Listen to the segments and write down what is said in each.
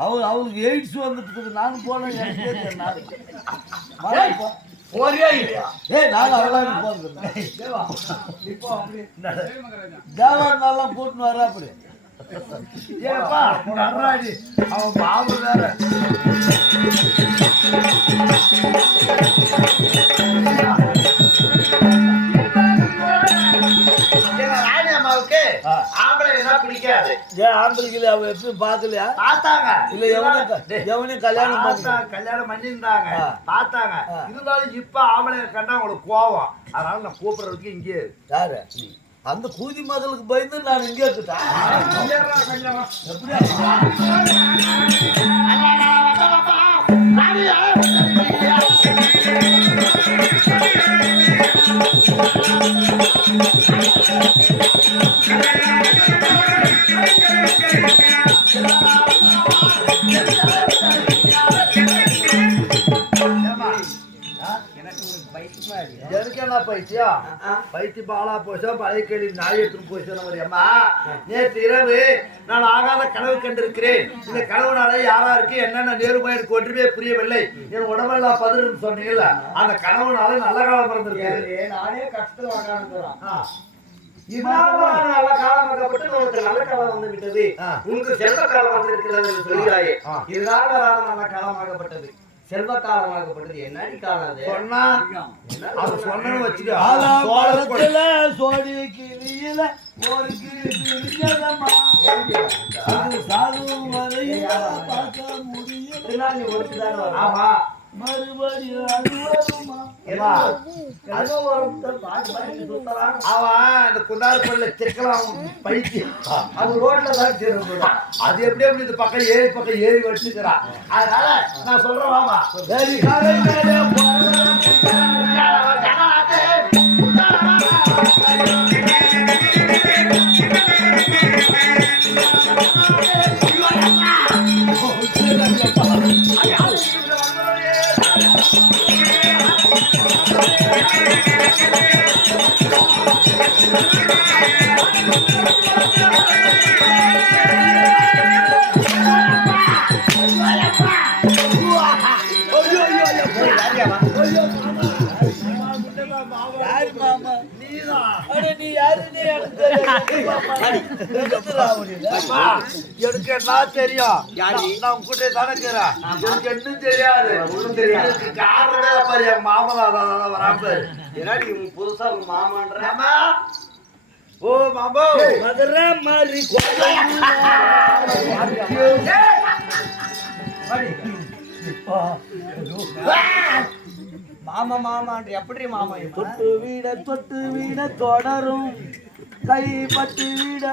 அவளுக்கு எய்ட்ஸ் வந்துட்டு நானும் போனேன். போறியா இல்லையா? நான் அவளாம் போறது தேவான் நல்லா கூட்டின்னு வர அப்படி. ஏப்பா நடுறாடி அவன் பாபு வேற. பிடிக்காது. ஏன் ஆம்பளைக்கு அவ எப்பயும் பாக்கலையா? பார்த்தாங்க. இல்ல எவனையும் கல்யாணம் பண்ணிருந்தாங்க, பார்த்தாங்க. இருந்தாலும் இப்ப ஆம்பளை கண்டா உங்களுக்கு கோவம். அதனால நான் கூப்பிடுறதுக்கு இங்கே யாரு அந்த கூதி மகளுக்கு பயந்து நான் இங்கே இருக்கேன். பைத்தி பாலா போச்சோ பழைய கேள்வி நாய் எடுத்துன்னு போச்சு. அம்மா நேற்று இரவு நான் ஆகாத கனவு கண்டிருக்கிறேன். இந்த கனவுனால யாரா இருக்கு என்னென்ன நேர்மை எனக்கு ஒன்றுமே புரியவில்லை. என் உடம்பெல்லாம் பதிருன்னு சொன்னீங்கல்ல, அந்த கனவுனால நல்ல காலம் பிறந்திருக்கு. நானே கஷ்டத்துல உட்காந்துக்கிறேன். நல்ல காலமாகப்பட்டு உங்களுக்கு நல்ல காலம் வந்து விட்டது, உங்களுக்கு செல்வ காலம் வந்து இருக்கிறது என்று சொல்கிறாயே. இதனால நல்ல காலமாகப்பட்டது, செல்வ காலமாகப்பட்டது. என்னடி காலம் சொன்னா அது சொன்னு வச்சுக்க. சோடி கிளியில ஒரு கிளியதமா சாது வரையில பார்க்க முடியும். ஆமா மறுபடியும் அவன் இந்த குந்தாரப்பள்ளியில திருக்கலாம் பைத்தியம். அது ரோட்ல தான் திரும்ப. அது எப்படி எப்படி இந்த பக்கம் ஏறி வச்சுக்கிறான். அதனால நான் சொல்றேன் வாமா. எனக்கு என்ன தெரியும்? நான் உங்ககிட்ட தானே இருக்கிறேன். எனக்கு என்ன தெரியாது, ஒன்றும் தெரியாது. காரணம் பாரு என் மாமன் வராம என்னடி புதுசா உங்க மாமான்ற. ஓ மாமா மதுரை மாதிரி மாமா மாமான்ற எப்படி மாமா? தொட்டு வீட தொடரும் கை பட்டு வீட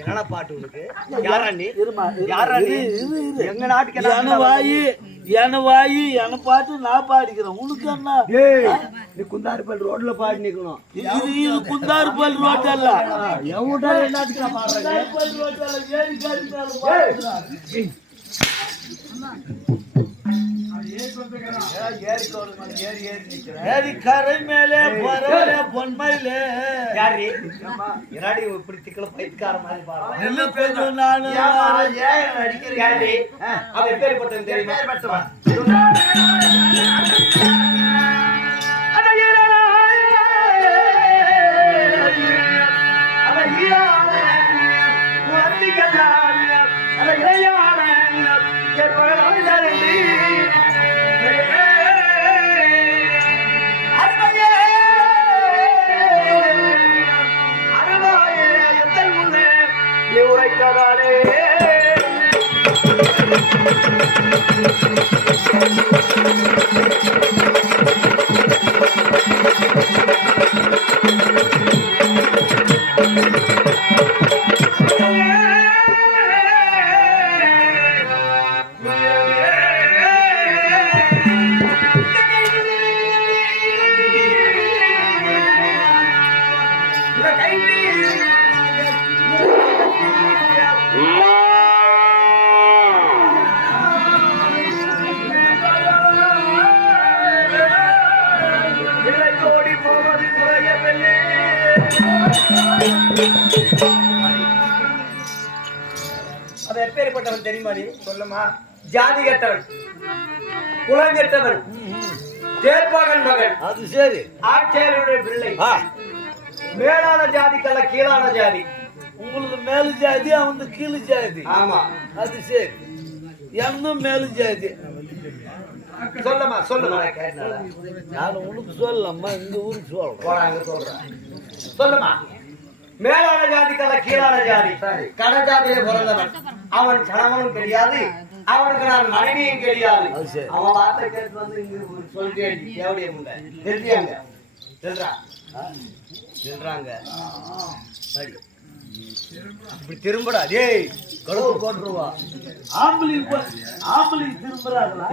என்னடா பாட்டு உனக்கு? எங்க நாட்டுக்கு என வாயி என பாட்டு நான் பாடிக்கிறேன். உனக்கு என்ன? நீ குந்தாரிப்பல் ரோட்ல பாடி நிக்கணும். இது குந்தாரிப்பல் ரோட் அல்ல. ஏரி கரை மேலே பொன்மையிலே இப்படி திக்கல பைத்கார மாதிரி பாரு. நானு தெரியுமா? அவன் எப்பேற்பட்டவன் தெரியுமா? நீ சொல்லுமா. ஜாதி கெட்டவன், குலம் கெட்டவன், தேர்ப்பாகன் மகன். அது சரி. ஆட்சியருடைய பிள்ளை. மேலான ஜாதிக்கல்ல கீழான ஜாதி. உங்களுக்கு மேலு ஜாதி, அவன் கீழு ஜாதி. ஆமா, அது சரி. என்னும் மேலு ஜாதி. சொல்லுமா சொல்லுமா. நான் உனக்கு சொல்லலாமா, இந்த ஊருக்கு சொல்றேன். சொல்லுமா. மேலான ஜாதிக்கல்ல கீழான ஜாதி. கடை ஜாதியில பிறந்தவன். அவன் கணவனும் கிடையாது, அவனுக்கு நான் மனைவியும் கிடையாது. அவன் வார்த்தை கேட்டு வந்து இங்க சொல்லிட்டே தேவடைய முண்டை தெரியாங்க சொல்றாங்க. அப்படி திரும்படா டேய், கழுவு போட்டுருவா. ஆம்பளை திரும்புறாங்களா?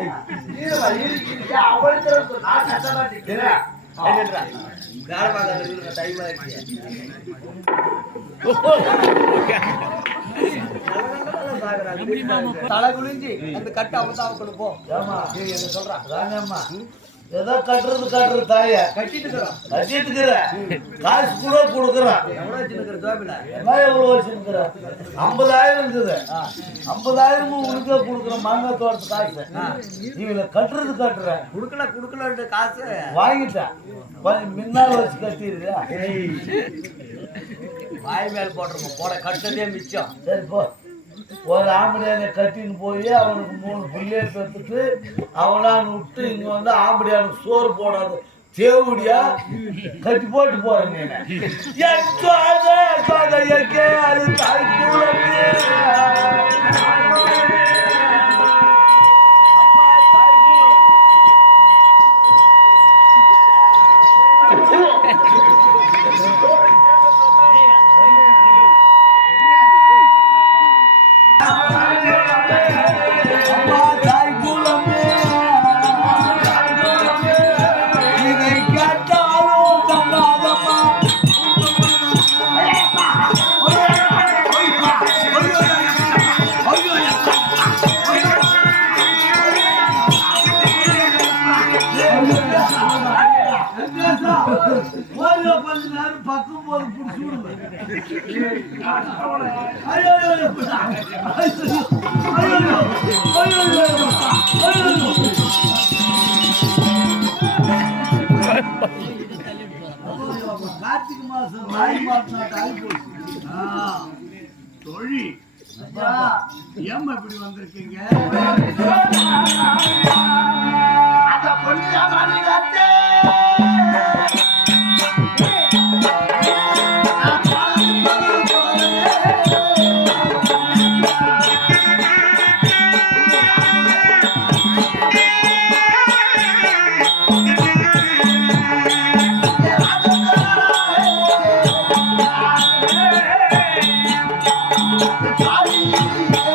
தலை குளிஞ்சு அந்த கட்டு அவன் கொடுப்போம். சொல்றான் ஏதோ கட்டுறது தாய கட்டிட்டு காசு கூட கொடுக்குறான். எவ்வளவு வச்சிருக்கிற? 50,000 இருக்குது. 50,000 உனக்கே கொடுக்குற மாங்காய் தோட்டத்து காசு. இவங்க கட்டுற குடுக்கல காசு வாங்கிட்டேன். முன்னால வச்சு கட்டிடுறியா? வாய் மேல் போட்டுருக்கோம். போட கட்டதே மிச்சம். சரி போ. ஒரு ஆம்படியான கட்டின்னு போய் அவனுக்கு 3 பிள்ளைய பெற்றுட்டு அவனான்னு விட்டு இங்க வந்து ஆம்படியானுக்கு சோறு போடாது தேவடியா கட்டி போட்டு போறேன். பக்கம் போது கார்த்திகை மாசம் நாய் மாட்டினாட்டு ஆகி போச்சு. தொழி ஏம்மா இப்படி வந்திருக்கீங்க? Hallelujah.